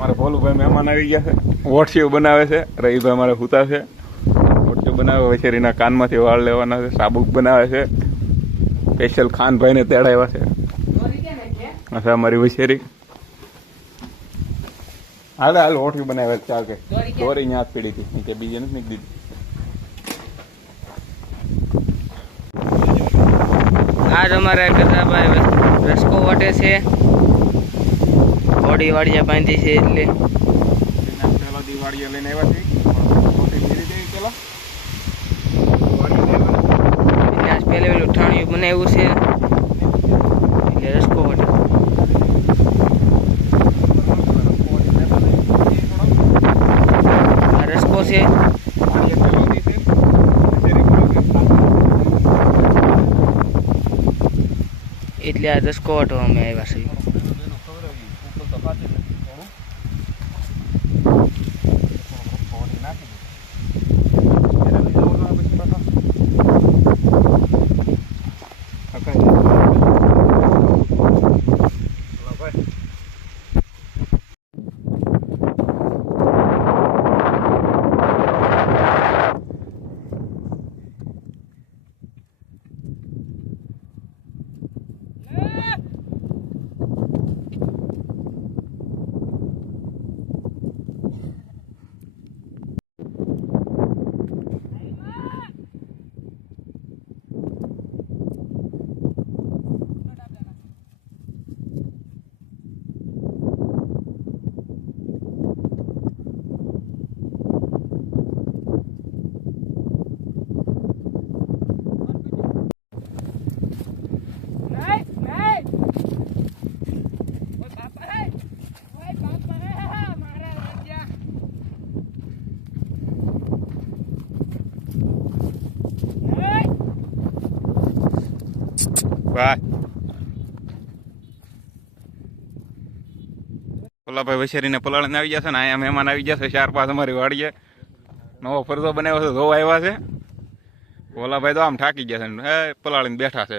અમારે ભોલુભાઈ મહેમાન આવી ગયા છે, ઓઠિયું બનાવે છે. રહીભાઈ અમારે હુતા છે, ઓઠિયું બનાવે. વછેરીના કાનમાંથી વાળ લેવાના છે. સાબુક બનાવે છે, સ્પેશિયલ ખાનભાઈને તેડાવ્યા છે. અચ્છા અમારી વછેરી હાલે હાલ ઓઠિયું બનાવે ચાલ કે દોરી ન્યાજ પીડી હતી કે બીજે નથી નીકળી દીધી. આજ અમારે ગધાભાઈ રસકો વાટે છે, હોડી વાડિયા બાંધી છે. એટલે પેલો દિવાળીએ લઈને આવ્યા છે. આજ પેલું ઠાણિયું બનાવ્યું છે, એટલે રસકો વાટે. આ રસકો છે, એટલે આ રસકો વાટવા અમે આવ્યા છીએ. ભોલાભાઈ વછેરીને પલાળીને આવી જશે ને અહીંયા મહેમાન આવી જશે 4-5 અમારી વાડીએ. નવો ફરજો બનાવ્યો છે, ધોવા આવ્યા છે. ભોલાભાઈ તો આમ થાકી ગયા છે, પલાળીને બેઠા છે.